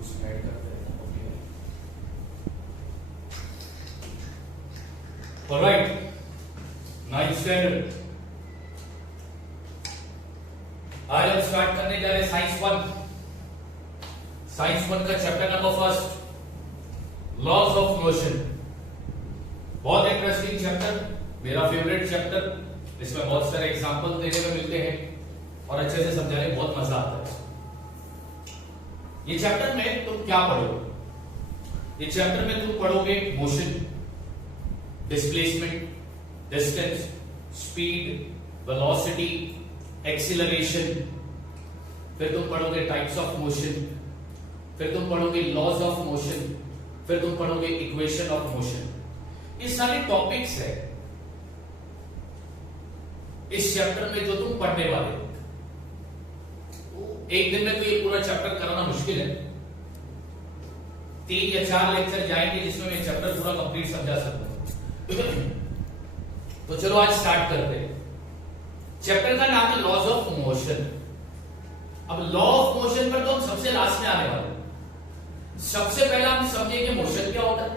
उसमें ऐड करते हैं। Okay, alright, 9th standard. आज हम स्टार्ट करने जा रहे हैं साइंस 1। साइंस 1 का chapter number 1, laws of motion. बहुत इंटरेस्टिंग चैप्टर, मेरा फेवरेट चैप्टर। इसमें बहुत सारे एग्जांपल देने में मिलते हैं और अच्छे से समझाने में बहुत मजा आता है। ये चैप्टर में तुम क्या पढ़ोगे? ये चैप्टर में तुम पढ़ोगे motion, displacement, distance, speed, velocity, acceleration. फिर तुम पढ़ोगे टाइप्स ऑफ मोशन, फिर तुम पढ़ोगे लॉज ऑफ मोशन, फिर तुम पढ़ोगे इक्वेशन ऑफ मोशन। ये सारे टॉपिक्स है इस चैप्टर में जो तुम पढ़ने वाले हो। एक दिन में तो ये पूरा चैप्टर कराना मुश्किल है। 3 या 4 लेक्चर जाएंगे जिसमें मैं चैप्टर पूरा कंप्लीट समझा सकूं। तो चलो आज स्टार्ट करते हैं। चैप्टर का नाम है लॉज ऑफ मोशन। अब लॉ ऑफ मोशन पर तो हम सबसे लास्ट में आने वाले हैं। सबसे पहले हम समझेंगे मोशन क्या होता है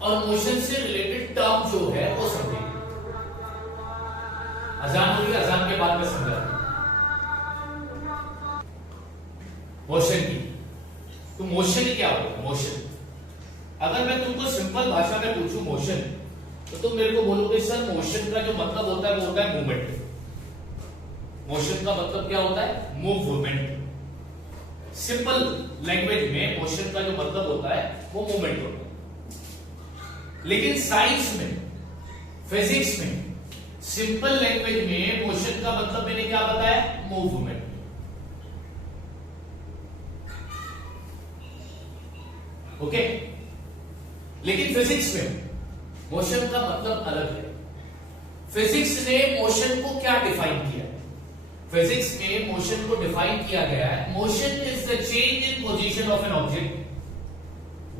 और मोशन से रिलेटेड टर्म जो है वो समझेंगे। अजान होगी, अजान के बाद में समझा मोशन की। तो मोशन क्या होता है? मोशन, अगर मैं तुमको सिंपल भाषा में पूछूं मोशन, तो तुम मेरे को बोलोगे सर मोशन का जो मतलब होता है वो होता है मूवमेंट। मोशन का मतलब क्या होता है? मूवमेंट। सिंपल लैंग्वेज में मोशन का जो मतलब होता है वो मूवमेंट होता है। लेकिन साइंस में, फिजिक्स में, सिंपल लैंग्वेज में मोशन का मतलब मैंने क्या बताया? मूवमेंट। ओके, लेकिन फिजिक्स में मोशन का मतलब अलग है। फिजिक्स ने मोशन को क्या डिफाइन किया? फिजिक्स में मोशन को डिफाइन किया गया है, motion is the change in position of an object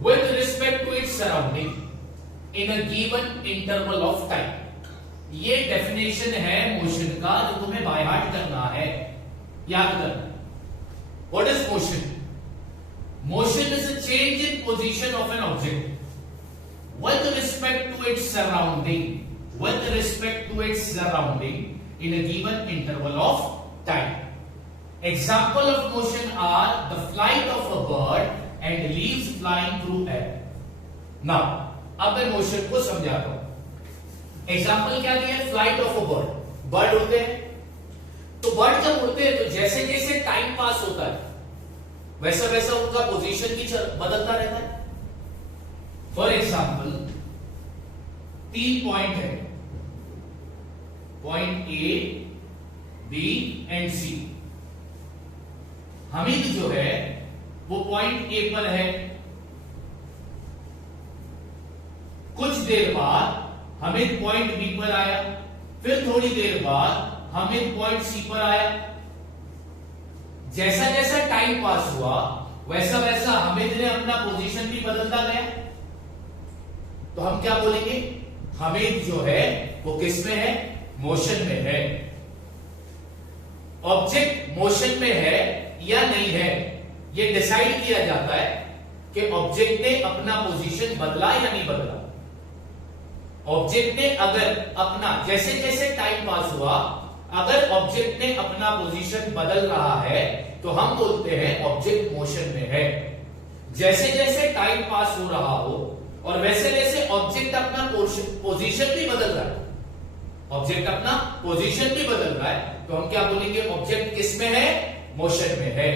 with respect to its surrounding in a given interval of time. ये डेफिनेशन है मोशन का जो तुम्हें बाय हार्ट करना है, याद करना। What is motion? Motion is a change in position of an object with respect to its surrounding, with respect to its surrounding in a given interval of time. Example of motion are the flight of a bird and leaves flying through air. Now, अब मैं motion को समझाता हूं। Example क्या दिया? Flight of a bird. Bird उड़ते हैं, तो बर्ड जब उड़ते हैं तो जैसे जैसे टाइम पास होता है वैसा वैसा उनका पोजीशन भी बदलता रहता है। फॉर एग्जाम्पल 3 पॉइंट है, पॉइंट ए, बी एंड सी। हमीद जो है वो पॉइंट ए पर है। कुछ देर बाद हमीद पॉइंट बी पर आया, फिर थोड़ी देर बाद हमीद पॉइंट सी पर आया। जैसा जैसा टाइम पास हुआ वैसा वैसा हमीद ने अपना पोजीशन भी बदलता गया। तो हम क्या बोलेंगे? हमीद जो है वो किस में है? मोशन में है। ऑब्जेक्ट मोशन में है या नहीं है ये डिसाइड किया जाता है कि ऑब्जेक्ट ने अपना पोजीशन बदला या नहीं बदला। ऑब्जेक्ट ने अगर अपना, जैसे जैसे टाइम पास हुआ, अगर ऑब्जेक्ट ने अपना पोजीशन बदल रहा है तो हम बोलते हैं ऑब्जेक्ट मोशन में है। जैसे जैसे टाइम पास हो रहा हो और वैसे वैसे ऑब्जेक्ट अपना पोजीशन भी बदल रहा है, ऑब्जेक्ट अपना पोजीशन भी बदल रहा है, तो हम क्या बोलेंगे? ऑब्जेक्ट किस में है? मोशन में है।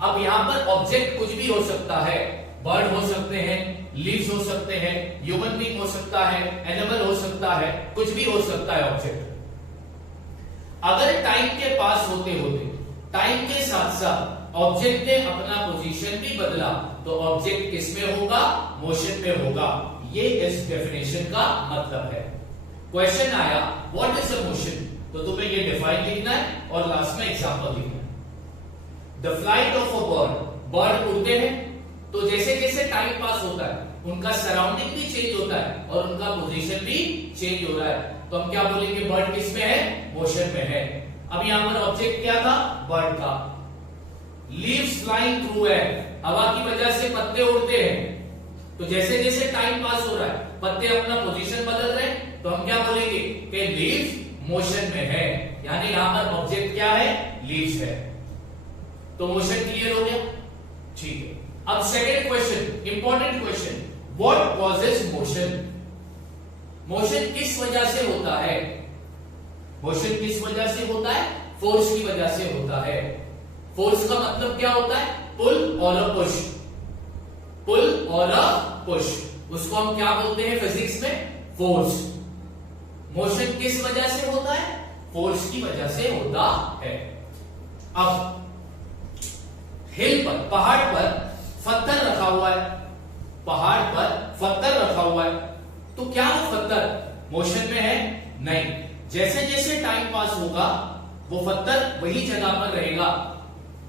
अब यहां पर ऑब्जेक्ट कुछ भी हो सकता है। बर्ड हो सकते हैं, लीव्स हो सकते हैं, ह्यूमन बीइंग हो सकता है, एनिमल हो सकता है, कुछ भी हो सकता है ऑब्जेक्ट। अगर टाइम के पास होते होते, टाइम के साथ साथ ऑब्जेक्ट ने अपना पोजीशन भी बदला तो ऑब्जेक्ट किस में होगा? मोशन में होगा। ये इस डेफिनेशन का मतलब है। क्वेश्चन आया व्हाट इज अ मोशन, तो तुम्हें ये डिफाइन लिखना है और लास्ट में एग्जांपल लिखना है। The flight of a bird, bird उड़ते हैं तो जैसे जैसे टाइम पास होता है उनका सराउंडिंग भी चेंज होता है और उनका पोजीशन भी चेंज हो रहा है। तो हम क्या बोलेंगे? बर्ड किस में है? मोशन में है। अब यहां पर ऑब्जेक्ट क्या था? बर्ड का। लीव्स फ्लाइंग थ्रू एयर, हवा की वजह से पत्ते उड़ते हैं। तो जैसे जैसे टाइम पास हो रहा है पत्ते अपना पोजीशन बदल रहे हैं, तो हम क्या बोलेंगे कि लीव्स मोशन में है, यानी यहां पर ऑब्जेक्ट क्या है, लीव्स है। तो मोशन क्लियर हो गया, ठीक है। अब second question, important question, what causes motion? Motion किस वजह से होता है? मोशन किस वजह से होता है? फोर्स की वजह से होता है। फोर्स का मतलब क्या होता है? पुल और अ पुश, पुल और अ पुश, उसको हम क्या बोलते हैं फिजिक्स में? फोर्स। मोशन किस वजह से होता है? फोर्स की वजह से होता है। अब हिल पर, पहाड़ पर पत्थर रखा हुआ है, पहाड़ पर पत्थर रखा हुआ है, तो क्या वो पत्थर मोशन में है? नहीं। जैसे जैसे टाइम पास होगा वो पत्थर वही जगह पर रहेगा,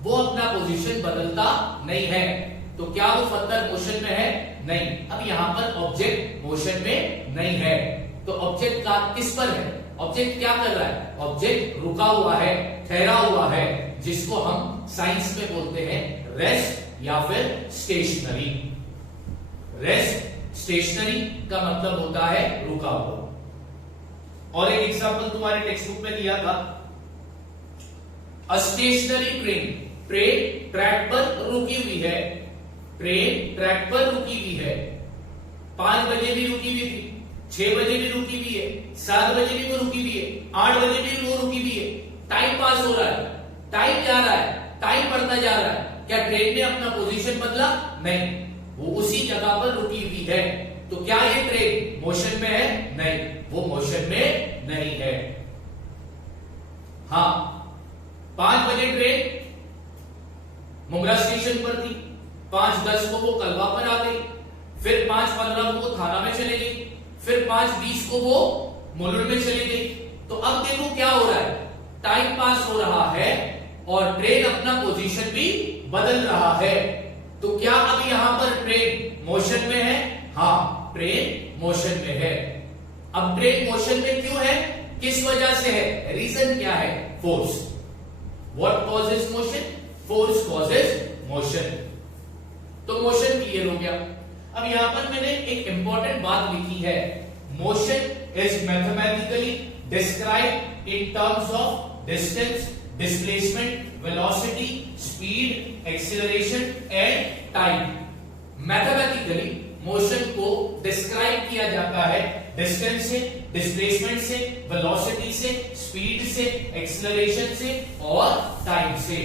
वो अपना पोजीशन बदलता नहीं है। तो क्या वो पत्थर मोशन में है? नहीं। अब यहां पर ऑब्जेक्ट मोशन में नहीं है, तो ऑब्जेक्ट का किस पर है? ऑब्जेक्ट क्या कर रहा है? ऑब्जेक्ट रुका हुआ है, ठहरा हुआ है, जिसको हम साइंस में बोलते हैं रेस्ट या फिर स्टेशनरी। रेस्ट, स्टेशनरी का मतलब होता है रुका हुआ। और एक एग्जांपल तुम्हारे टेक्स्ट बुक में दिया था, अ स्टेशनरी ट्रेन, ट्रेन ट्रैक पर रुकी हुई है, ट्रेन ट्रैक पर रुकी हुई है। 5 बजे भी रुकी हुई थी, 6 बजे भी रुकी हुई है, 7 बजे भी वो रुकी हुई है, 8 बजे भी वो रुकी हुई है। टाइम पास हो रहा है, टाइम जा रहा है, टाइम बढ़ता जा रहा है, क्या ट्रेन ने अपना पोजीशन बदला? नहीं, वो उसी जगह पर रुकी हुई है। तो क्या ये ट्रेन मोशन में है? नहीं, वो मोशन में नहीं है। हाँ, 5 बजे ट्रेन मुंगरा स्टेशन पर थी, 5:10 को वो कलवा पर आ गई, फिर 5:15 को वो थाना में चले गई, फिर 5:20 को वो मुलुंड में चली गई। तो अब देखो क्या हो रहा है, टाइम पास हो रहा है और ट्रेन अपना पोजीशन भी बदल रहा है। तो क्या अब यहां पर ट्रेन मोशन में है? हाँ, ट्रेन मोशन में है। अब ट्रेन मोशन में क्यों है? किस वजह से है? रीजन क्या है? Force. What causes motion? Force causes motion. तो मोशन क्लियर हो गया। अब यहां पर मैंने एक इंपॉर्टेंट बात लिखी है, motion is mathematically describe in terms of distance, displacement, velocity, speed, acceleration and time. Mathematically motion को डिस्क्राइब किया जाता है डिस्टेंस से, डिस्प्लेसमेंट से, वेलोसिटी से, स्पीड से, एक्सीलरेशन से और टाइम से।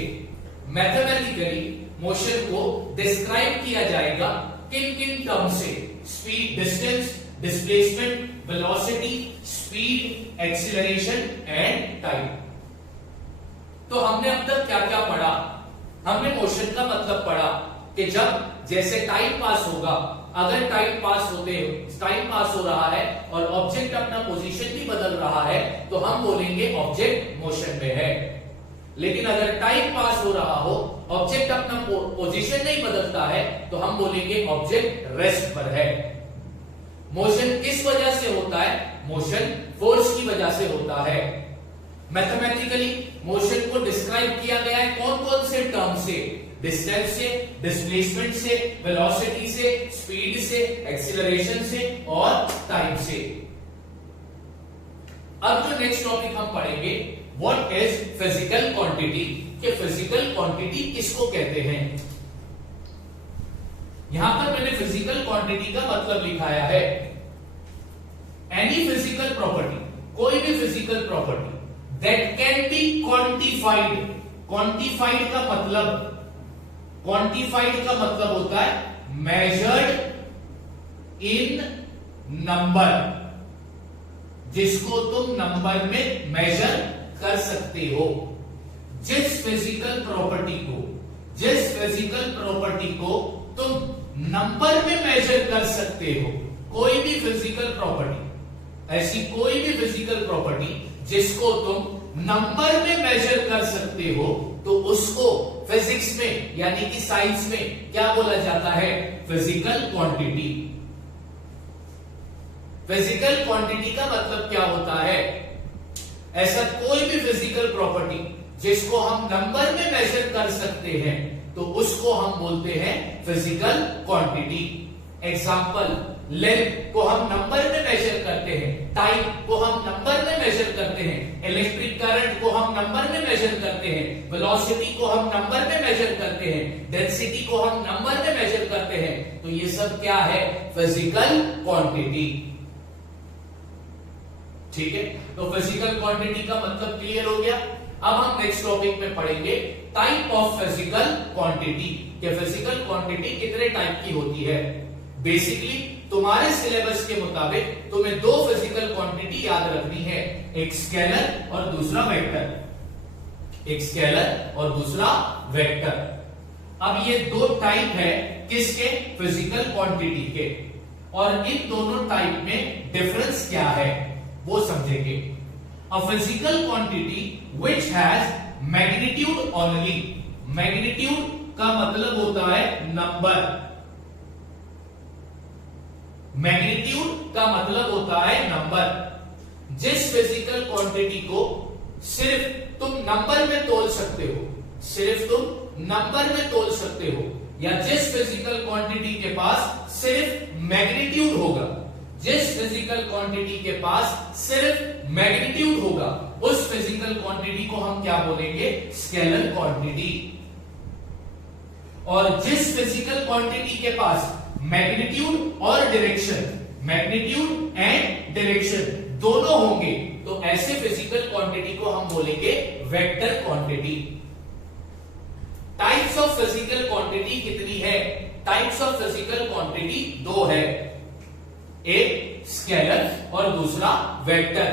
मैथमेटिकली मोशन को डिस्क्राइब किया जाएगा किन किन टर्म से? Speed, distance, displacement, velocity, speed, acceleration and time. तो हमने अब तक क्या क्या पढ़ा? हमने मोशन का मतलब पढ़ा कि जब जैसे टाइम पास होगा, अगर टाइम पास हो रहा है और ऑब्जेक्ट अपना पोजीशन भी बदल रहा है, तो हम बोलेंगे ऑब्जेक्ट मोशन में है। लेकिन अगर टाइम पास हो रहा हो, ऑब्जेक्ट अपना पोजीशन नहीं बदलता है, तो हम बोलेंगे ऑब्जेक्ट रेस्ट पर है। मोशन किस वजह से होता है? मोशन फोर्स की वजह से होता है। मैथमेटिकली मोशन को डिस्क्राइब किया गया है कौन कौन से टर्म से? डिस्टेंस से, डिस्प्लेसमेंट से, वेलोसिटी से, स्पीड से, एक्सीलरेशन से और टाइम से। अब जो नेक्स्ट टॉपिक हम पढ़ेंगे, व्हाट इज फिजिकल क्वांटिटी, कि फिजिकल क्वांटिटी किसको कहते हैं। यहां पर मैंने फिजिकल क्वांटिटी का मतलब लिखाया है, एनी फिजिकल प्रॉपर्टी, कोई भी physical property that can be quantified. Quantified का मतलब होता है मेजर्ड इन नंबर, जिसको तुम नंबर में मेजर कर सकते हो। जिस फिजिकल प्रॉपर्टी को तुम नंबर में मेजर कर सकते हो, कोई भी फिजिकल प्रॉपर्टी, ऐसी कोई भी फिजिकल प्रॉपर्टी जिसको तुम नंबर में मेजर कर सकते हो, तो उसको फिजिक्स में यानी कि साइंस में क्या बोला जाता है? Physical quantity. फिजिकल क्वांटिटी का मतलब क्या होता है? ऐसा कोई भी फिजिकल प्रॉपर्टी जिसको हम नंबर में मेजर कर सकते हैं तो उसको हम बोलते हैं फिजिकल क्वांटिटी। एग्जांपल, लेंथ को हम नंबर में मेजर करते हैं, टाइम को हम नंबर में मेजर करते हैं, इलेक्ट्रिक करंट को हम नंबर में मेजर करते हैं, वेलोसिटी को हम नंबर में मेजर करते हैं, डेंसिटी को हम नंबर में मेजर करते हैं। तो ये सब क्या है? Physical quantity. ठीक है, तो फिजिकल क्वांटिटी का मतलब क्लियर हो गया। अब हम नेक्स्ट टॉपिक में पढ़ेंगे टाइप ऑफ फिजिकल क्वांटिटी, कि फिजिकल क्वांटिटी कितने टाइप की होती है। बेसिकली तुम्हारे सिलेबस के मुताबिक तुम्हें दो फिजिकल क्वांटिटी याद रखनी है, एक स्केलर और दूसरा वेक्टर। एक स्केलर और दूसरा वेक्टर। अब ये दो टाइप है किसके? फिजिकल क्वांटिटी के। और इन दोनों टाइप में डिफरेंस क्या है वो समझेंगे। A physical quantity which has magnitude only. Magnitude का मतलब होता है नंबर। मैग्नीट्यूड का मतलब होता है नंबर। जिस फिजिकल क्वांटिटी को सिर्फ तुम नंबर में तोल सकते हो, सिर्फ तुम नंबर में तोल सकते हो, या जिस फिजिकल क्वांटिटी के पास सिर्फ मैग्नीट्यूड होगा, जिस फिजिकल क्वांटिटी के पास सिर्फ मैग्नीट्यूड होगा, उस फिजिकल क्वांटिटी को हम क्या बोलेंगे? Scalar quantity. और जिस फिजिकल क्वांटिटी के पास मैग्नीट्यूड और डायरेक्शन, मैग्नीट्यूड एंड डायरेक्शन दोनों होंगे, तो ऐसे फिजिकल क्वांटिटी को हम बोलेंगे vector quantity. Types of physical quantity कितनी है? टाइप्स ऑफ फिजिकल क्वांटिटी दो है, एक स्केलर और दूसरा वेक्टर।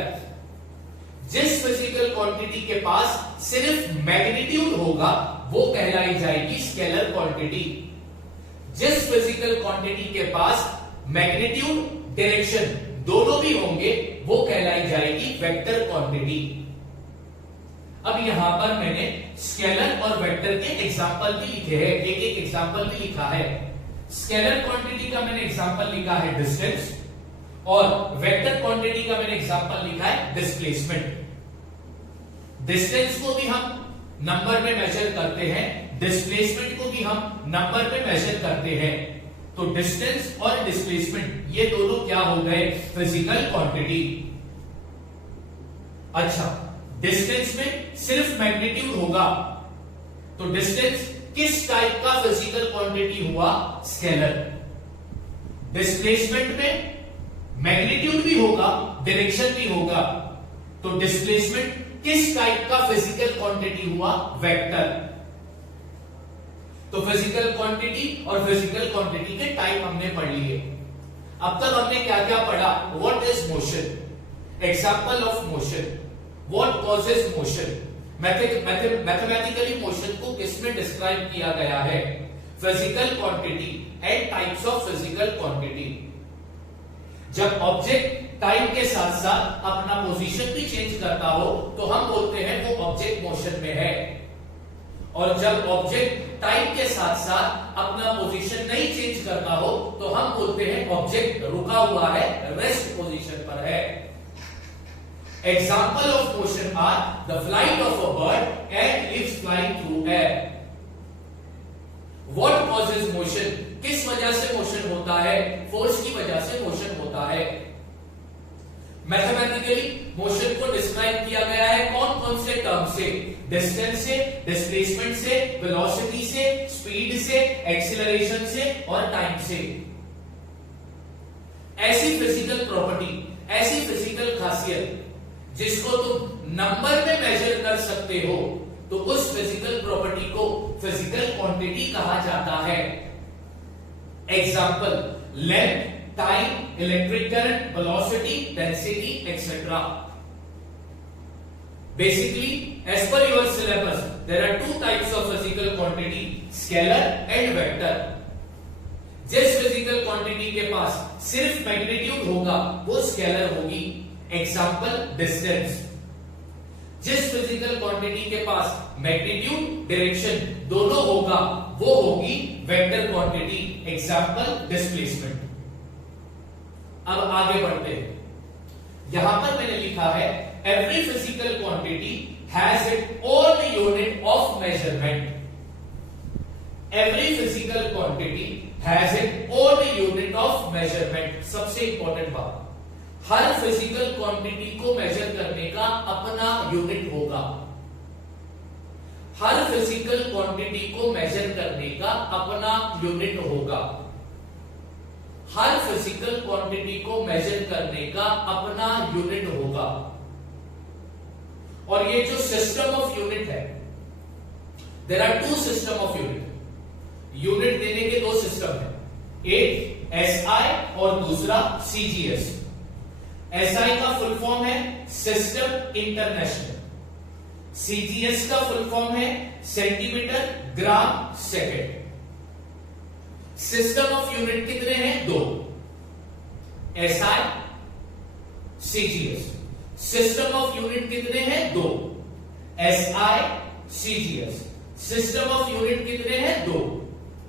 जिस फिजिकल क्वांटिटी के पास सिर्फ मैग्नीट्यूड होगा वो कहलाई जाएगी स्केलर क्वांटिटी। जिस फिजिकल क्वांटिटी के पास मैग्नीट्यूड, डायरेक्शन दोनों भी होंगे वो कहलाई जाएगी वेक्टर क्वांटिटी। अब यहां पर मैंने स्केलर और वेक्टर के एग्जांपल भी लिखे हैं, एक एक एग्जांपल भी लिखा है। स्केलर क्वांटिटी का मैंने एग्जांपल लिखा है डिस्टेंस, और वेक्टर क्वांटिटी का मैंने एग्जांपल लिखा है डिस्प्लेसमेंट। डिस्टेंस को भी हम नंबर में मेजर करते हैं, डिस्प्लेसमेंट को भी हम नंबर में मेजर करते हैं। तो डिस्टेंस और डिस्प्लेसमेंट ये दोनों क्या हो गए? Physical quantity. अच्छा, डिस्टेंस में सिर्फ मैग्नीट्यूड होगा, तो डिस्टेंस किस टाइप का फिजिकल क्वांटिटी हुआ? स्केलर। डिस्प्लेसमेंट में मैग्नीट्यूड भी होगा, डायरेक्शन भी होगा, तो डिस्प्लेसमेंट किस टाइप का फिजिकल क्वांटिटी हुआ? वेक्टर। तो फिजिकल क्वांटिटी और फिजिकल क्वांटिटी के टाइप हमने पढ़ लिए। अब तक हमने क्या क्या पढ़ा? What is motion, example of motion, what causes motion, mathematically motion को किसमें डिस्क्राइब किया गया है, physical quantity and types of physical quantity. जब ऑब्जेक्ट टाइम के साथ साथ अपना पोजीशन भी चेंज करता हो तो हम बोलते हैं वो ऑब्जेक्ट मोशन में है, और जब ऑब्जेक्ट टाइम के साथ साथ अपना पोजीशन नहीं चेंज करता हो तो हम बोलते हैं ऑब्जेक्ट रुका हुआ है, रेस्ट पोजीशन पर है। Example of motion are the flight of a bird and leaves flying through air. What causes motion, किस वजह से मोशन होता है? फोर्स की वजह से मोशन होता है। मैथमेटिकली मोशन को डिस्क्राइब किया गया है कौन कौन से टर्म से? डिस्टेंस से, डिस्प्लेसमेंट से, वेलोसिटी से, स्पीड से, एक्सीलरेशन से और टाइम से। ऐसी फिजिकल प्रॉपर्टी, ऐसी फिजिकल खासियत जिसको तुम नंबर में मेजर कर सकते हो, तो उस फिजिकल प्रॉपर्टी को फिजिकल क्वांटिटी कहा जाता है। Example, length, time, electric current, velocity, density etcetera. Basically, as per your syllabus, there are two types of physical quantity, scalar and vector. जिस फिजिकल क्वांटिटी के पास सिर्फ मैग्नीट्यूड होगा वो स्केलर होगी, एग्जांपल डिस्टेंस। जिस फिजिकल क्वांटिटी के पास magnitude, direction दोनों होगा वो होगी वेक्टर क्वांटिटी, एग्जांपल डिस्प्लेसमेंट। अब आगे बढ़ते हैं। यहां पर मैंने लिखा है every physical quantity has its own unit of measurement. Every physical quantity has its own unit of measurement. सबसे इंपॉर्टेंट बात, हर फिजिकल क्वांटिटी को मेजर करने का अपना यूनिट होगा. हर फिजिकल क्वांटिटी को मेजर करने का अपना यूनिट होगा. हर फिजिकल क्वांटिटी को मेजर करने का अपना यूनिट होगा. और ये जो सिस्टम ऑफ यूनिट है, there are two system of unit. Unit देने के दो सिस्टम है, एक एसआई और दूसरा सीजीएस. एसआई का फुल फॉर्म है सिस्टम इंटरनेशनल. सीजीएस का फुल फॉर्म है centimetre gram second. System of unit कितने हैं? दो, SI CGS. System of unit कितने हैं? दो, SI CGS. System of unit कितने हैं? दो,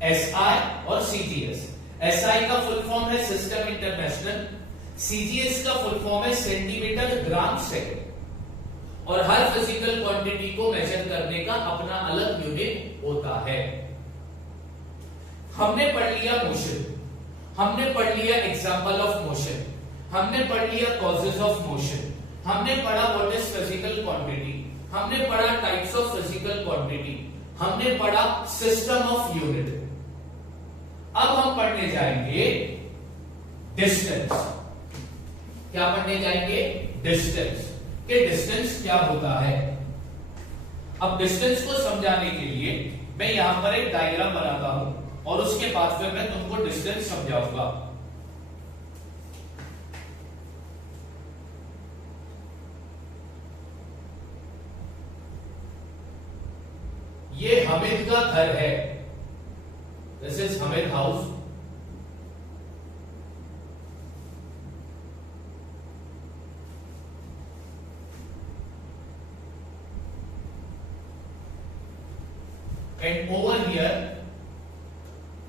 एसआई और सीजीएस. एसआई का फुल फॉर्म है सिस्टम इंटरनेशनल. सीजीएस का फुल फॉर्म है सेंटीमीटर ग्राम सेकेंड. और हर फिजिकल क्वांटिटी को मेजर करने का अपना अलग यूनिट होता है. हमने पढ़ लिया मोशन, हमने पढ़ लिया एग्जांपल ऑफ मोशन, हमने पढ़ लिया कॉजेज ऑफ मोशन, हमने पढ़ा व्हाट इज फिजिकल क्वांटिटी, हमने पढ़ा टाइप्स ऑफ फिजिकल क्वांटिटी, हमने पढ़ा सिस्टम ऑफ यूनिट. अब हम पढ़ने जाएंगे डिस्टेंस. क्या पढ़ने जाएंगे? डिस्टेंस. कि डिस्टेंस क्या होता है. अब डिस्टेंस को समझाने के लिए मैं यहां पर एक डायग्राम बनाता हूं और उसके बाद फिर मैं तुमको डिस्टेंस समझाऊंगा. ये हामिद का घर है. This is Hamid house. And over here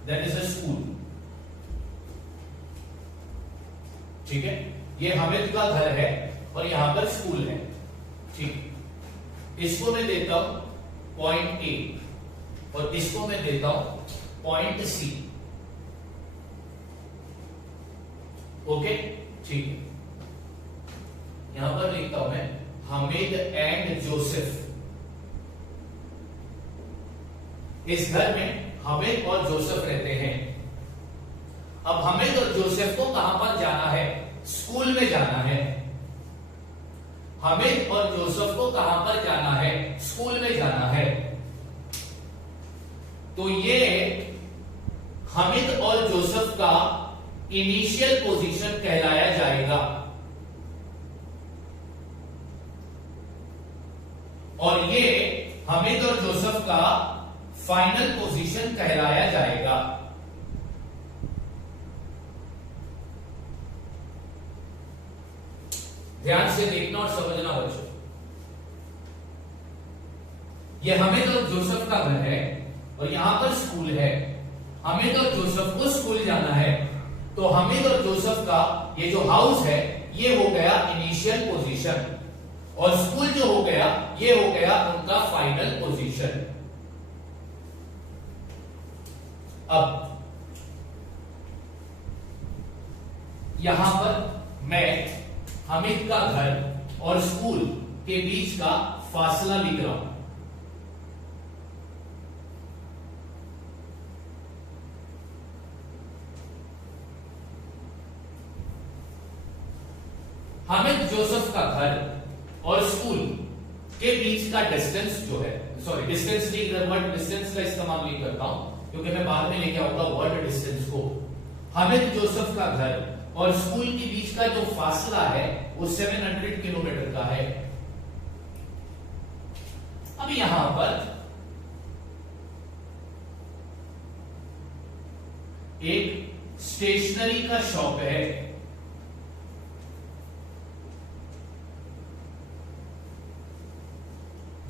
there is a school. ठीक है, ये हामिद का घर है और यहां पर स्कूल है. ठीक, इसको मैं देता हूं पॉइंट ए और इसको मैं देता हूं पॉइंट सी. ओके, ठीक है. यहां पर लिखता हूं मैं हामिद एंड जोसेफ. इस घर में हामिद और जोसेफ रहते हैं. अब हामिद और जोसेफ को कहां पर जाना है? स्कूल में जाना है. हामिद और जोसेफ को कहां पर जाना है? स्कूल में जाना है. तो ये हामिद और जोसेफ का इनिशियल पोजीशन कहलाया जाएगा और ये हामिद और जोसेफ का फाइनल पोजीशन कहलाया जाएगा. ध्यान से देखना और समझना बच्चों. यह हामिद और जोसेफ का घर है और यहां पर स्कूल है. हामिद और जोसेफ को स्कूल जाना है तो हामिद और जोसेफ का ये जो हाउस है ये हो गया इनिशियल पोजीशन और स्कूल जो हो गया ये हो गया उनका फाइनल पोजीशन. अब यहां पर मैं हामिद का घर और स्कूल के बीच का फासला लिख रहा हूं. हामिद जोसेफ का घर और स्कूल के बीच का डिस्टेंस जो है, सॉरी डिस्टेंस नहीं, वर्ड डिस्टेंस का इस्तेमाल नहीं करता हूं क्योंकि मैं बाद में लेके आऊंगा वर्ड डिस्टेंस को. हामिद जोसेफ का घर और स्कूल के बीच का जो फासला है वो 700 किलोमीटर का है. अब यहां पर एक स्टेशनरी का शॉप है.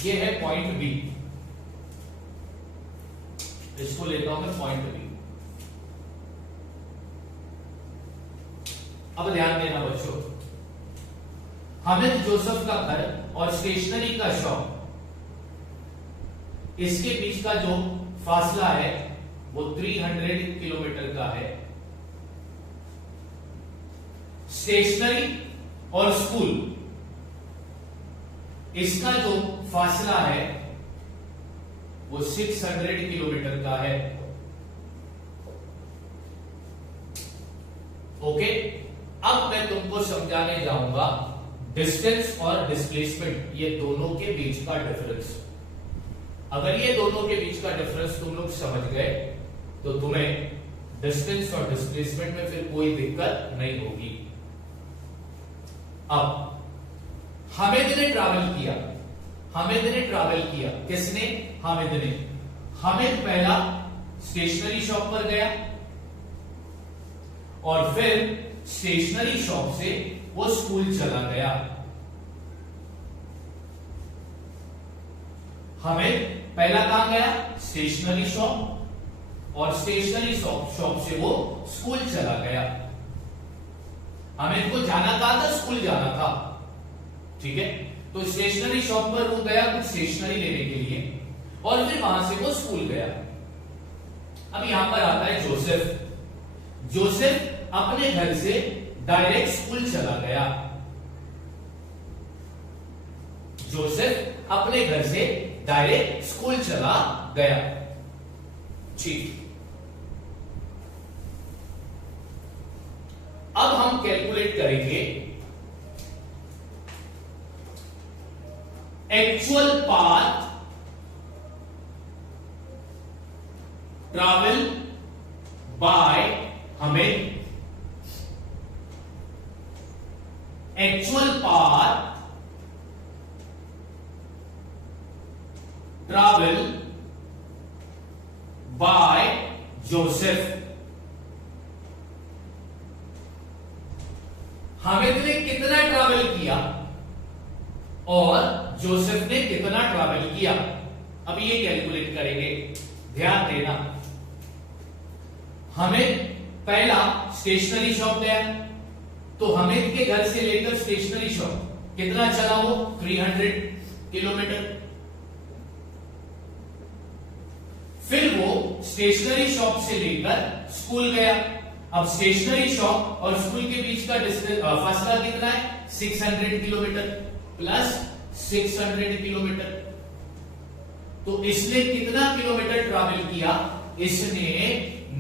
ये है पॉइंट बी. इसको लेता हूं मैं पॉइंट बी. अब ध्यान देना बच्चों, हामिद जोसेफ का घर और स्टेशनरी का शॉप इसके बीच का जो फासला है वो 300 किलोमीटर का है। स्टेशनरी और स्कूल, इसका जो फासला है वो 600 किलोमीटर का है। ओके, अब मैं तुमको समझाने जाऊंगा डिस्टेंस और डिस्प्लेसमेंट, ये दोनों के बीच का डिफरेंस। अगर ये दोनों के बीच का डिफरेंस तुम लोग समझ गए तो तुम्हें डिस्टेंस और डिस्प्लेसमेंट में फिर कोई दिक्कत नहीं होगी। अब हामिद ने ट्रैवल किया, हामिद ने ट्रैवल किया, किसने? हामिद ने। हामिद पहला स्टेशनरी शॉप पर गया और फिर स्टेशनरी शॉप से वो स्कूल चला गया। हामिद पहला कहां गया? स्टेशनरी शॉप, और स्टेशनरी शॉप से वो स्कूल चला गया। हामिद को जाना कहां था? स्कूल जाना था, ठीक है। तो स्टेशनरी शॉप पर वो गया कुछ स्टेशनरी लेने के लिए और फिर वहां से वो स्कूल गया। अब यहां पर आता है जोसेफ। जोसेफ अपने घर से डायरेक्ट स्कूल चला गया। जोसेफ अपने घर से डायरेक्ट स्कूल चला गया, ठीक। अब हम कैलकुलेट करेंगे actual path travel by Hamid, actual path travel by Joseph. Hamid ने कितना ट्रैवल किया और जोसेफ ने कितना ट्रैवल किया, अब ये कैलकुलेट करेंगे। ध्यान देना, हामिद पहला स्टेशनरी शॉप गया, तो हामिद के घर से लेकर स्टेशनरी शॉप कितना चला? वो 300 किलोमीटर। फिर वो स्टेशनरी शॉप से लेकर स्कूल गया। अब स्टेशनरी शॉप और स्कूल के बीच का फासला कितना है? 600 किलोमीटर प्लस 600 किलोमीटर। तो इसने कितना किलोमीटर ट्रैवल किया? इसने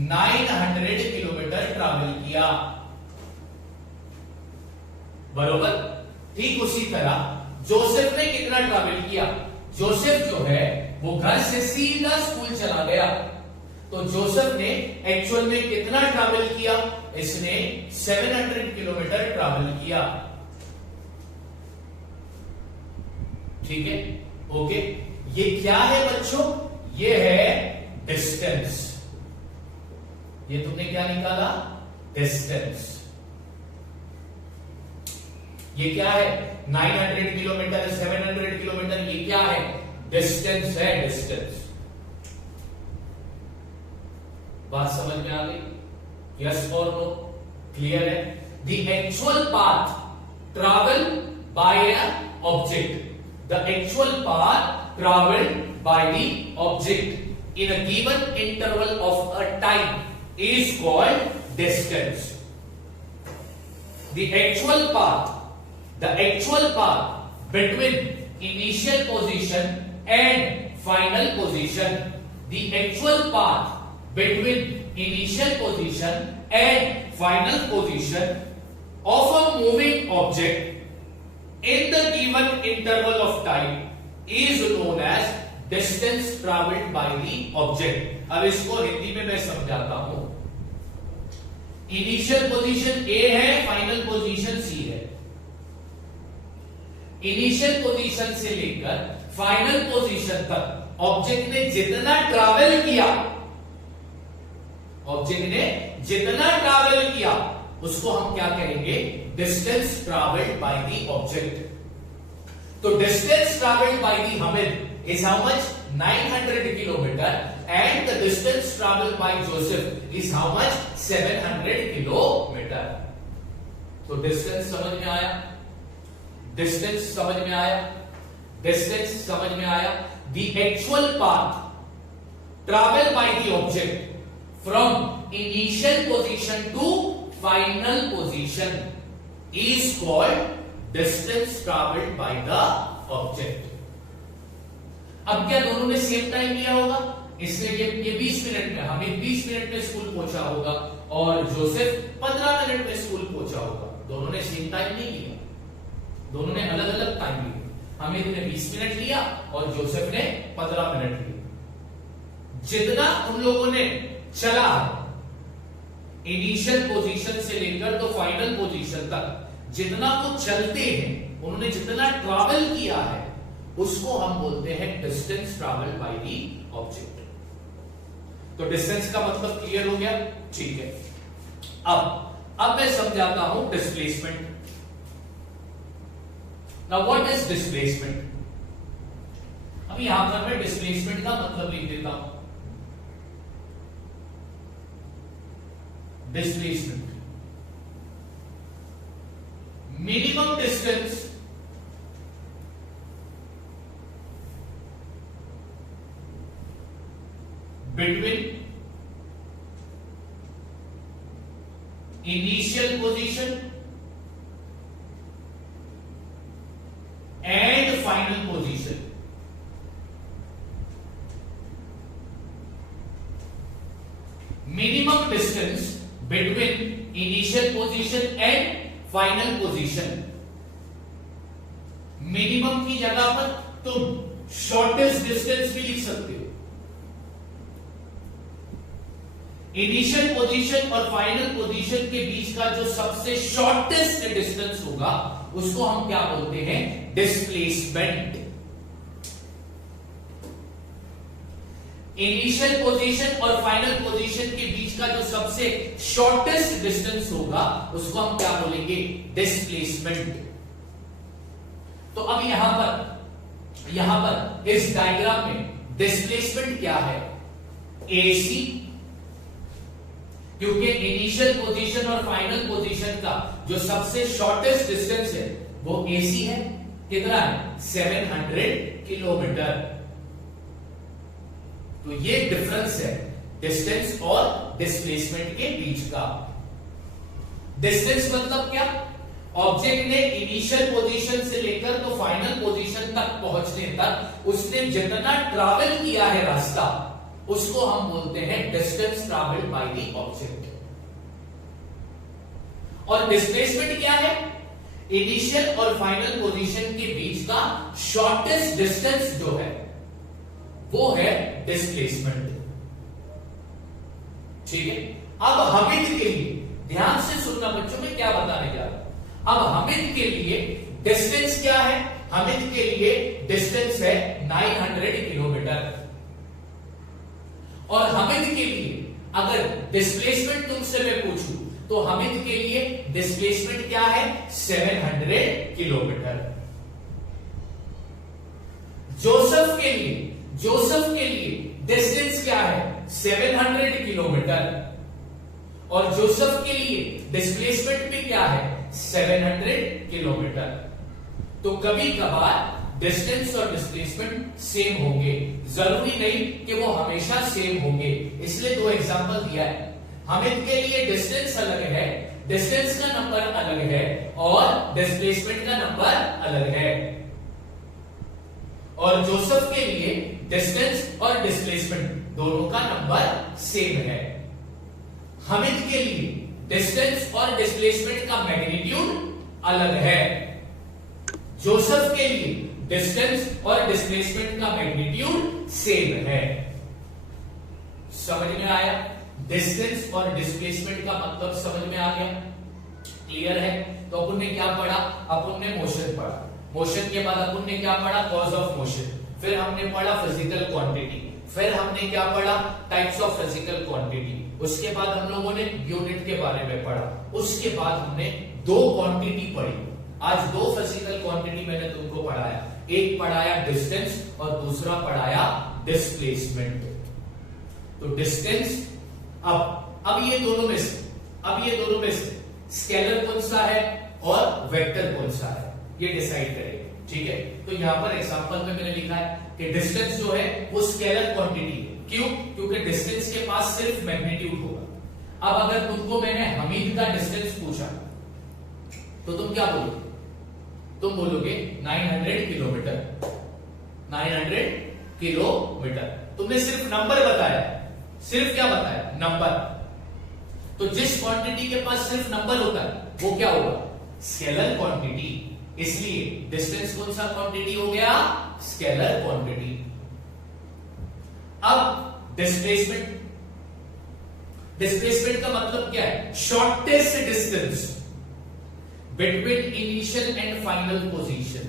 900 किलोमीटर ट्रैवल किया, बरोबर। ठीक उसी तरह जोसेफ ने कितना ट्रैवल किया? जोसेफ जो है वो घर से सीधा स्कूल चला गया, तो जोसेफ ने एक्चुअल में कितना ट्रैवल किया? इसने 700 किलोमीटर ट्रैवल किया, ठीक है। ओके, ये क्या है बच्चों? ये है डिस्टेंस। ये तुमने क्या निकाला? डिस्टेंस। ये क्या है? 900 किलोमीटर, 700 किलोमीटर, ये क्या है? डिस्टेंस है, डिस्टेंस। बात समझ में आ गई? यस और नो? क्लियर है? The actual path travel by an object, the actual path travelled by the object in a given interval of a time is called distance. The actual path between initial position and final position, the actual path between initial position and final position of a moving object in the given interval of time is known as distance traveled by the object. अब इसको हिंदी में मैं समझाता हूं। Initial position A है, final position सी है। Initial position से लेकर फाइनल पोजीशन तक ऑब्जेक्ट ने जितना ट्रैवल किया, ऑब्जेक्ट ने जितना ट्रैवल किया उसको हम क्या कहेंगे? Distance travelled by the object. तो distance travelled by the Hamid is how much? 900 kilometer, and the distance traveled by Joseph is how much? 700 kilometer. तो डिस्टेंस समझ में आया? डिस्टेंस समझ में आया? डिस्टेंस समझ में आया? the actual path traveled by the object from initial position to final position is called distance traveled by the object. अब क्या दोनों ने सेम टाइम लिया होगा? इसलिए ये 20 मिनट में, हमें 20 मिनट में स्कूल पहुंचा होगा और जोसेफ 15 मिनट में स्कूल पहुंचा होगा। दोनों ने सेम टाइम नहीं लिया, दोनों ने अलग अलग टाइम लिया। हमिद ने 20 मिनट लिया और जोसेफ ने 15 मिनट लिया। जितना उन लोगों ने चला है इनिशियल पोजीशन से लेकर तो फाइनल पोजीशन तक, जितना वो चलते हैं, उन्होंने जितना ट्रैवल किया है, उसको हम बोलते हैं distance travel by the object. तो डिस्टेंस का मतलब क्लियर हो गया? ठीक है। अब मैं समझाता हूं displacement. Now what is displacement? अब यहां पर मैं डिस्प्लेसमेंट का मतलब लिख देता हूं। Displacement, minimum distance between initial position and final position. Minimum distance between initial position and final position. Minimum की जगह पर तुम शॉर्टेस्ट डिस्टेंस भी लिख सकते हो। इनिशियल पोजीशन और फाइनल पोजीशन के बीच का जो सबसे शॉर्टेस्ट डिस्टेंस होगा उसको हम क्या बोलते हैं? डिस्प्लेसमेंट। इनिशियल पोजीशन और फाइनल पोजीशन के बीच का जो सबसे शॉर्टेस्ट डिस्टेंस होगा उसको हम क्या बोलेंगे? डिस्प्लेसमेंट। तो अब यहां पर इस डायग्राम में डिस्प्लेसमेंट क्या है? AC, क्योंकि इनिशियल पोजीशन और फाइनल पोजीशन का जो सबसे शॉर्टेस्ट डिस्टेंस है वो AC है। कितना है? 700 किलोमीटर। तो ये डिफरेंस है डिस्टेंस और डिस्प्लेसमेंट के बीच का। डिस्टेंस मतलब क्या? ऑब्जेक्ट ने इनिशियल पोजीशन से लेकर तो फाइनल पोजीशन तक पहुंचने तक उसने जितना ट्रैवल किया है रास्ता, उसको हम बोलते हैं distance travelled by the object. और डिस्प्लेसमेंट क्या है? इनिशियल और फाइनल पोजीशन के बीच का शॉर्टेस्ट डिस्टेंस जो है वो है डिस्प्लेसमेंट। ठीक है। अब हमिद के लिए ध्यान से सुनना बच्चों, में क्या बताने जा रहा हूं। अब हमिद के लिए डिस्टेंस क्या है? हमिद के लिए डिस्टेंस है 900 किलोमीटर। और हमिद के लिए अगर डिस्प्लेसमेंट तुमसे मैं पूछूं तो हमिद के लिए डिस्प्लेसमेंट क्या है? 700 किलोमीटर। जोसेफ के लिए डिस्टेंस क्या है? 700 किलोमीटर। और जोसेफ के लिए डिस्प्लेसमेंट भी क्या है? 700 किलोमीटर। तो कभी कभार डिस्टेंस और डिस्प्लेसमेंट सेम होंगे, जरूरी नहीं कि वो हमेशा सेम होंगे। इसलिए दो एग्जांपल दिया है। हमिद के लिए डिस्टेंस अलग है, डिस्टेंस का नंबर अलग है और डिस्प्लेसमेंट का नंबर अलग है। और जोसेफ के लिए डिस्टेंस और डिस्प्लेसमेंट दोनों का नंबर सेम है। हमिद के लिए डिस्टेंस और डिस्प्लेसमेंट का मैग्नीट्यूड अलग है। जोसेफ के लिए डिस्टेंस और डिस्प्लेसमेंट का मैग्नीट्यूड सेम है। समझ में आया? डिस्टेंस और डिस्प्लेसमेंट का मतलब समझ में आ गया? क्लियर है? तो अपन ने क्या पढ़ा? अपन ने मोशन पढ़ा। मोशन के बाद अपन ने क्या पढ़ा? Cause of motion. फिर हमने पढ़ा फिजिकल क्वांटिटी। फिर हमने क्या पढ़ा? Types of physical quantity. उसके बाद हम लोगों ने यूनिट के बारे में पढ़ा। उसके बाद हमने दो क्वांटिटी पढ़ी। आज दो फिजिकल क्वांटिटी मैंने तुमको पढ़ाया। एक पढ़ाया डिस्टेंस और दूसरा पढ़ाया डिस्प्लेसमेंट। तो डिस्टेंस अब ये दोनों में से स्केलर कौन सा है और वेक्टर कौन सा है, ये डिसाइड करेंगे। ठीक है। तो यहां पर एग्जांपल में मैंने लिखा है कि डिस्टेंस जो है वो स्केलर क्वांटिटी है। क्यों? क्योंकि डिस्टेंस के पास सिर्फ मैग्नीट्यूड होगा। अब अगर तुमको मैंने हमीद का डिस्टेंस पूछा तो तुम क्या बोलोगे? तुम बोलोगे 900 किलोमीटर। 900 किलोमीटर। तुमने सिर्फ नंबर बताया, सिर्फ क्या बताया? नंबर। तो जिस क्वांटिटी के पास सिर्फ नंबर होता है वो क्या होगा? Scalar quantity. इसलिए डिस्टेंस कौन सा क्वांटिटी हो गया? Scalar quantity. अब डिस्प्लेसमेंट। डिस्प्लेसमेंट का मतलब क्या है? Shortest distance between initial and final position.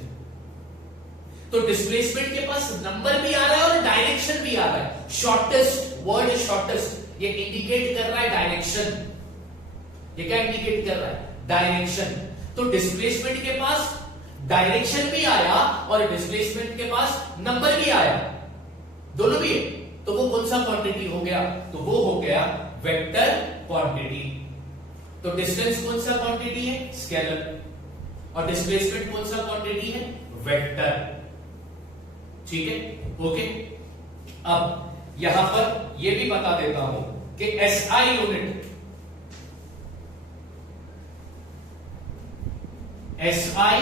तो डिस्प्लेसमेंट के पास नंबर भी आ रहा है और डायरेक्शन भी आ रहा है। शॉर्टेस्ट, वर्ड शॉर्टेस्ट, ये इंडिकेट कर रहा है डायरेक्शन। ये क्या इंडिकेट कर रहा है? डायरेक्शन। तो डिस्प्लेसमेंट के पास डायरेक्शन भी आया और डिस्प्लेसमेंट के पास नंबर भी आया, दोनों भी है। तो वो कौन सा क्वांटिटी हो गया? तो वो हो गया वेक्टर क्वांटिटी। तो डिस्टेंस कौन सा क्वांटिटी है? स्केलर। और डिस्प्लेसमेंट कौन सा क्वांटिटी है? वेक्टर। ठीक है, ओके। अब यहां पर यह भी बता देता हूं कि एसआई यूनिट, एसआई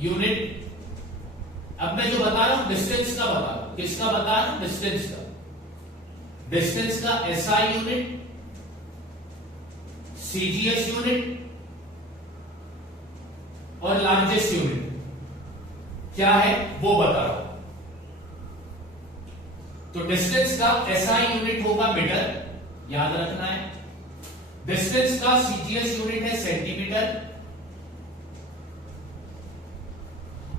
यूनिट, अब मैं जो बता रहा हूं डिस्टेंस का बता रहा हूं। किसका बता रहा हूं? डिस्टेंस का। डिस्टेंस का एसआई यूनिट, सीजीएस यूनिट और लार्जेस्ट यूनिट क्या है वो बता रहा हूं। तो डिस्टेंस का एसआई यूनिट होगा मीटर, याद रखना है। डिस्टेंस का सीजीएस यूनिट है सेंटीमीटर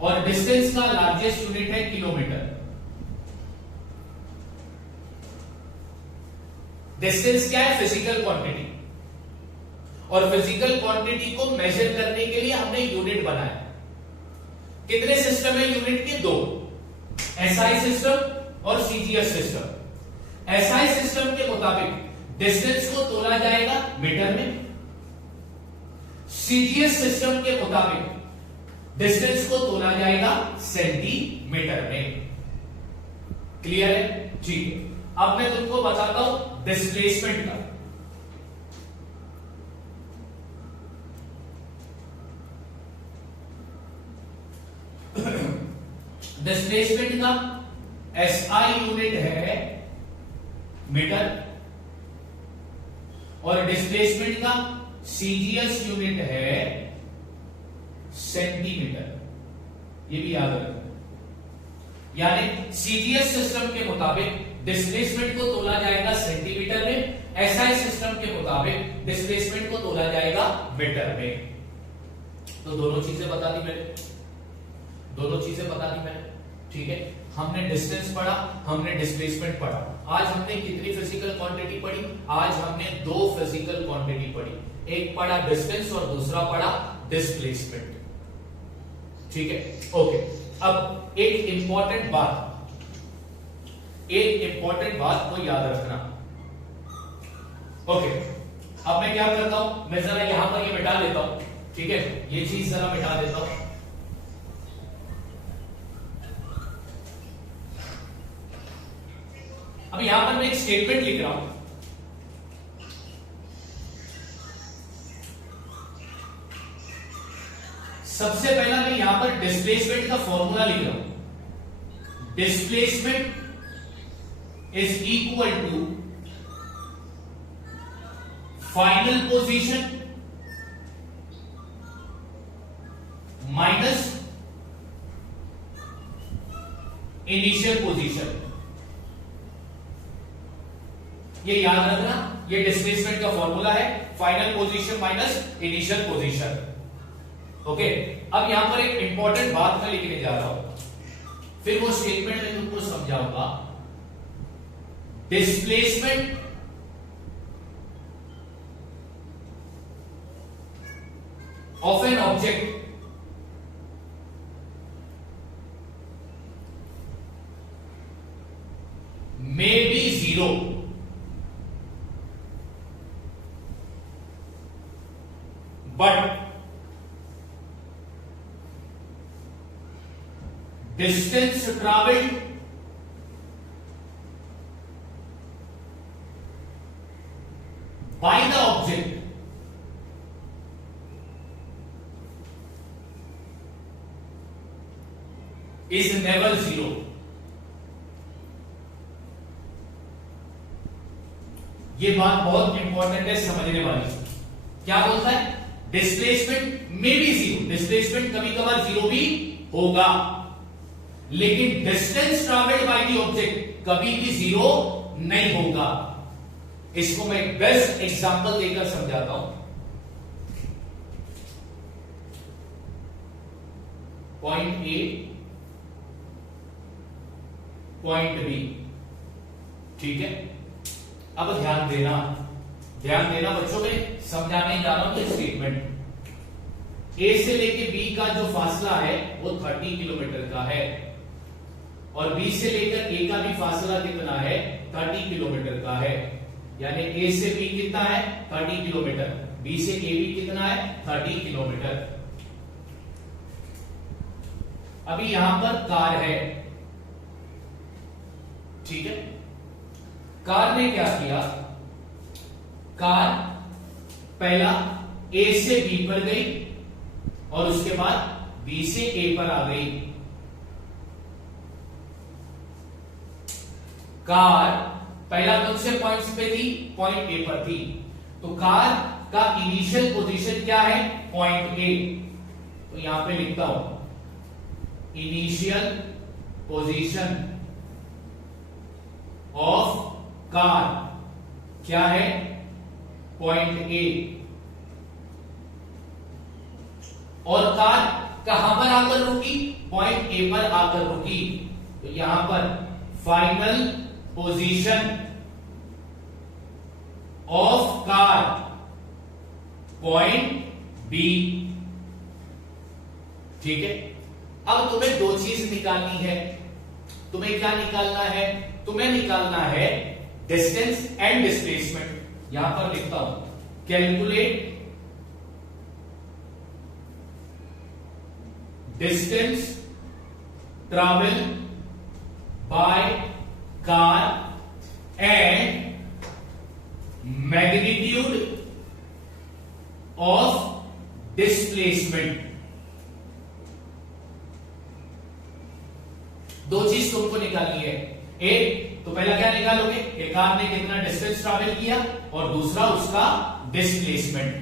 और डिस्टेंस का लार्जेस्ट यूनिट है किलोमीटर। डिस्टेंस क्या है? Physical quantity. और फिजिकल क्वांटिटी को मेजर करने के लिए हमने यूनिट बनाया। कितने सिस्टम है यूनिट के? दो, एसआई सिस्टम और सीजीएस सिस्टम। एसआई सिस्टम के मुताबिक डिस्टेंस को तोला जाएगा मीटर में। सीजीएस सिस्टम के मुताबिक डिस्टेंस को तोला जाएगा सेंटीमीटर में। क्लियर है? ठीक है। अब मैं तुमको बताता हूं डिस्प्लेसमेंट का। डिस्प्लेसमेंट का एसआई यूनिट है मीटर और डिस्प्लेसमेंट का सीजीएस यूनिट है सेंटीमीटर। ये भी याद रखना। यानी सीजीएस सिस्टम के मुताबिक डिस्प्लेसमेंट को तोला जाएगा सेंटीमीटर में, एसआई सिस्टम के मुताबिक डिस्प्लेसमेंट को तोला जाएगा मीटर में। तो दोनों चीजें बता दी मैंने, दोनों चीजें बता दी मैंने। ठीक है, हमने डिस्टेंस पढ़ा, हमने डिस्प्लेसमेंट पढ़ा। आज हमने कितनी फिजिकल क्वांटिटी पढ़ी? आज हमने दो फिजिकल क्वांटिटी पढ़ी। एक पढ़ा डिस्टेंस और दूसरा पढ़ा डिस्प्लेसमेंट। ठीक है, ओके। अब एक इंपॉर्टेंट बात को याद रखना। ओके, अब मैं क्या करता हूं, मैं जरा यहां पर ये मिटा देता हूं। ठीक है, ये चीज जरा मिटा देता हूं। अब यहां पर मैं एक स्टेटमेंट लिख रहा हूं। सबसे पहला मैं यहां पर डिस्प्लेसमेंट का फॉर्मूला लिख रहा हूं। Displacement is equal to final position minus initial position. ये याद रखना, ये डिस्प्लेसमेंट का फॉर्मूला है, final position minus initial position. Okay, अब यहां पर एक इंपॉर्टेंट बात मैं लिखने जा रहा हूं, फिर वो स्टेटमेंट में तुमको समझाऊंगा। Displacement of an object may be zero but distance traveled the object is never zero. ये बात बहुत इंपॉर्टेंट है समझने वाली। क्या बोलता है? डिस्प्लेसमेंट में भी जीरो, डिस्प्लेसमेंट कभी कभार जीरो भी होगा, लेकिन distance travelled by the object कभी भी जीरो नहीं होगा। इसको मैं बेस्ट एग्जांपल देकर समझाता हूं। पॉइंट ए, पॉइंट बी, ठीक है। अब ध्यान देना बच्चों, में समझाने जा रहा हूं ये स्टेटमेंट। ए से लेके बी का जो फासला है वो 30 किलोमीटर का है, और बी से लेकर ए का भी फासला कितना है? 30 किलोमीटर का है। यानी ए से बी कितना है? 30 किलोमीटर। बी से ए भी कितना है? 30 किलोमीटर। अभी यहां पर कार है, ठीक है। कार ने क्या किया? कार पहला ए से बी पर गई और उसके बाद बी से ए पर आ गई। कार पहला कौन से पॉइंट्स पे थी? पॉइंट ए पर थी। तो कार का इनिशियल पोजीशन क्या है? Point A. तो यहां पे लिखता हूं इनिशियल पोजीशन ऑफ कार क्या है? Point A. और कार कहां पर आकर रुकी? पॉइंट ए पर आकर रुकी। तो यहां पर final position of car point B, ठीक है। अब तुम्हें दो चीज निकालनी है। तुम्हें क्या निकालना है? तुम्हें निकालना है डिस्टेंस एंड डिस्प्लेसमेंट। यहां पर लिखता हूं calculate distance travel by car and magnitude of displacement. दो चीज तुमको निकालनी है। एक तो पहला क्या निकालोगे कि कार ने कितना डिस्टेंस ट्रैवल किया, और दूसरा उसका डिस्प्लेसमेंट,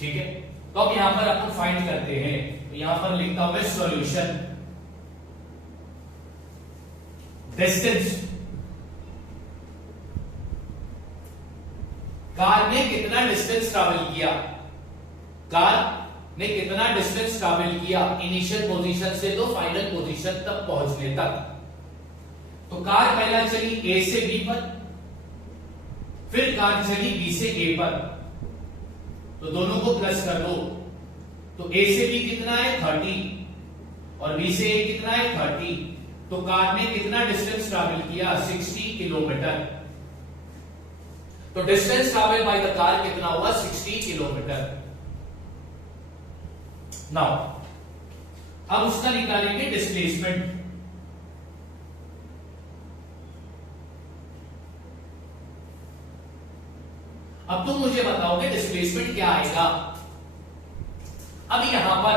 ठीक है। तो अब यहां पर अपन फाइंड करते हैं। तो यहां पर लिखता हूं मैं सॉल्यूशन। डिस्टेंस, कार ने कितना डिस्टेंस ट्रैवल किया? कार ने कितना डिस्टेंस ट्रैवल किया इनिशियल पोजीशन से तो फाइनल पोजीशन तक पहुंचने तक? तो कार पहला चली ए से बी पर, फिर कार चली बी से ए पर। तो दोनों को प्लस कर दो। तो ए से बी कितना है? 30, और बी से ए कितना है? 30। तो कार ने कितना डिस्टेंस ट्रैवल किया? 60 किलोमीटर। तो distance travel by the car कितना हुआ? 60 किलोमीटर। नाउ अब उसका निकालेंगे डिस्प्लेसमेंट। अब तुम मुझे बताओगे डिस्प्लेसमेंट क्या आएगा। अब यहां पर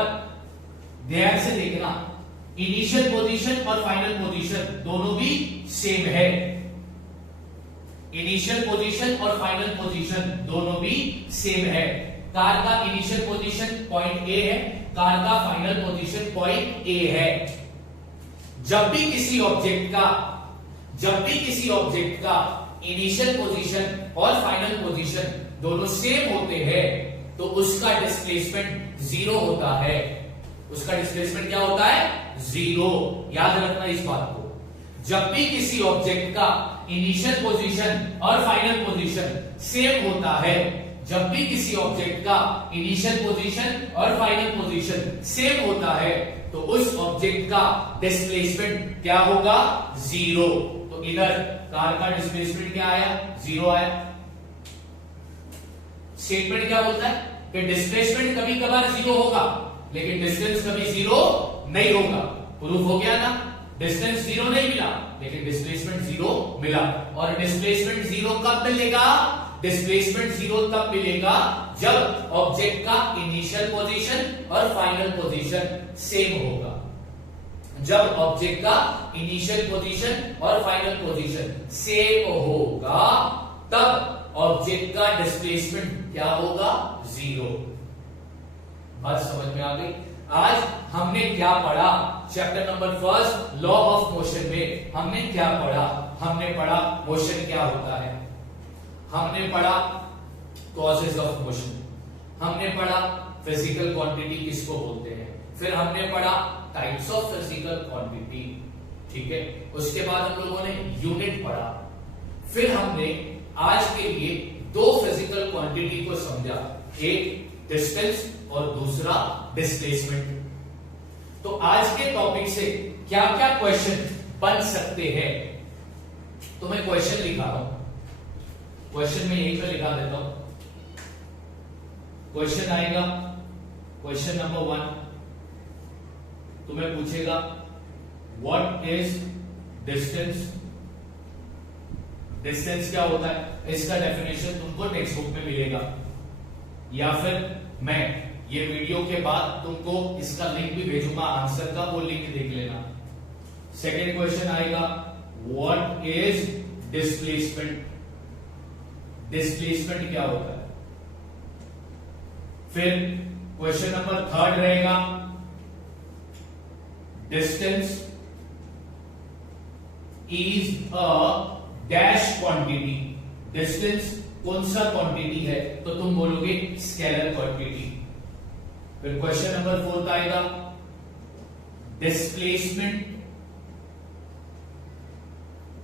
ध्यान से देखना, इनिशियल पोजीशन और फाइनल पोजीशन दोनों भी सेम है। इनिशियल पोजीशन और फाइनल पोजीशन दोनों भी सेम है। कार का इनिशियल पोजीशन पॉइंट ए है, कार का फाइनल पोजीशन पॉइंट ए है। जब भी किसी ऑब्जेक्ट का इनिशियल पोजीशन और फाइनल पोजीशन दोनों सेम होते हैं तो उसका डिस्प्लेसमेंट जीरो होता है। उसका डिस्प्लेसमेंट क्या होता है? जीरो। याद रखना इस बात को। जब भी किसी ऑब्जेक्ट का इनिशियल पोजीशन और फाइनल पोजीशन सेम होता है, जब भी किसी ऑब्जेक्ट का इनिशियल पोजीशन और फाइनल पोजीशन सेम होता है तो उस ऑब्जेक्ट का डिस्प्लेसमेंट क्या होगा? जीरो। तो इधर कार का डिस्प्लेसमेंट क्या आया? जीरो आया। स्टेटमेंट क्या बोलता है कि डिस्प्लेसमेंट कभी कभार जीरो होगा लेकिन डिस्टेंस कभी जीरो नहीं होगा। प्रूफ हो गया ना? डिस्टेंस जीरो नहीं मिला लेकिन डिस्प्लेसमेंट जीरो मिला। और डिस्प्लेसमेंट जीरो कब मिलेगा? डिस्प्लेसमेंट जीरो तब मिलेगा जब ऑब्जेक्ट का इनिशियल पोजीशन और फाइनल पोजीशन सेम होगा। जब ऑब्जेक्ट का इनिशियल पोजीशन और फाइनल पोजीशन सेम होगा तब ऑब्जेक्ट का डिस्प्लेसमेंट क्या होगा, जीरो। बात समझ में आ गई। आज हमने क्या पढ़ा, chapter number 1 law of motion में हमने क्या पढ़ा, हमने पढ़ा मोशन क्या होता है, हमने पढ़ा कॉजेज ऑफ मोशन, हमने पढ़ा फिजिकल क्वांटिटी किसको बोलते हैं, फिर हमने पढ़ा टाइप्स ऑफ फिजिकल क्वांटिटी, ठीक है। उसके बाद हम लोगों ने यूनिट पढ़ा, फिर हमने आज के लिए दो फिजिकल क्वांटिटी को समझा, एक डिस्टेंस और दूसरा डिस्प्लेसमेंट। तो आज के टॉपिक से क्या क्या क्वेश्चन बन सकते हैं, तो मैं क्वेश्चन लिखा रहा हूं, क्वेश्चन में यहीं पे लिखा देता हूं। क्वेश्चन आएगा, क्वेश्चन नंबर 1 तुम्हें पूछेगा व्हाट इज डिस्टेंस। डिस्टेंस क्या होता है, इसका डेफिनेशन तुमको टेक्स्ट बुक में मिलेगा, या फिर मैं ये वीडियो के बाद तुमको इसका लिंक भी भेजूंगा आंसर का, वो लिंक देख लेना। सेकेंड क्वेश्चन आएगा व्हाट इज डिस्प्लेसमेंट। डिस्प्लेसमेंट क्या होता है। फिर क्वेश्चन नंबर 3 रहेगा distance is a dash quantity. Distance कौन सा क्वांटिटी है, तो तुम बोलोगे स्केलर क्वांटिटी। फिर क्वेश्चन नंबर 4 आएगा displacement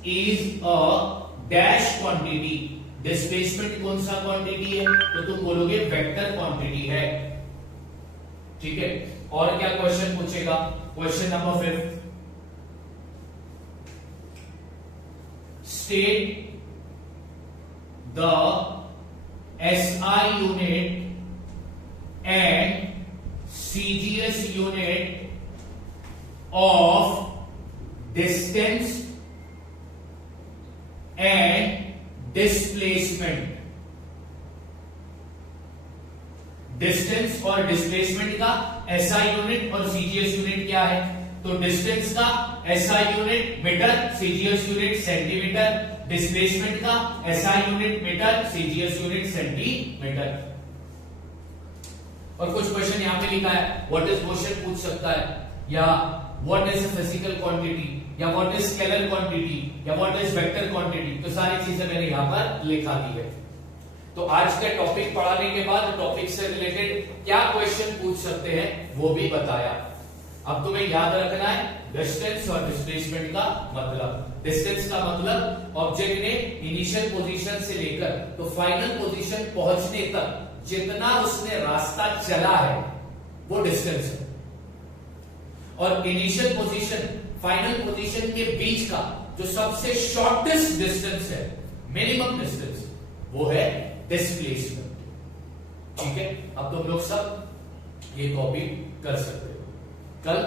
is a dash quantity. Displacement कौन सा क्वांटिटी है, तो तुम बोलोगे वेक्टर क्वांटिटी है, ठीक है। और क्या क्वेश्चन पूछेगा, question number 5 state the SI unit and CGS unit of distance and displacement। Distance और डिस्प्लेसमेंट का SI यूनिट और CGS यूनिट क्या है, तो डिस्टेंस का SI unit metre, CGS unit centimetre, displacement का SI unit metre, CGS unit centimetre. और कुछ क्वेश्चन यहां पे लिखा है व्हाट इज मोशन पूछ सकता है, या व्हाट इज फिजिकल क्वांटिटी, या व्हाट इज स्केलर क्वांटिटी, या व्हाट इज वेक्टर क्वांटिटी। तो सारी चीजें मैंने यहां पर लिखा दी है। तो आज का टॉपिक पढ़ाने के बाद टॉपिक से रिलेटेड क्या क्वेश्चन पूछ सकते हैं वो भी बताया। अब तुम्हें याद रखना है डिस्टेंस और डिस्प्लेसमेंट का मतलब। डिस्टेंस का मतलब ऑब्जेक्ट ने इनिशियल पोजीशन से लेकर तो फाइनल पोजीशन पहुंचने तक जितना उसने रास्ता चला है वो डिस्टेंस है, और इनिशियल पोजीशन फाइनल पोजीशन के बीच का जो सबसे शॉर्टेस्ट डिस्टेंस है, मिनिमम डिस्टेंस, वो है डिस्प्लेसमेंट, ठीक है। अब तुम लोग सब ये कॉपी कर सकते हो। कल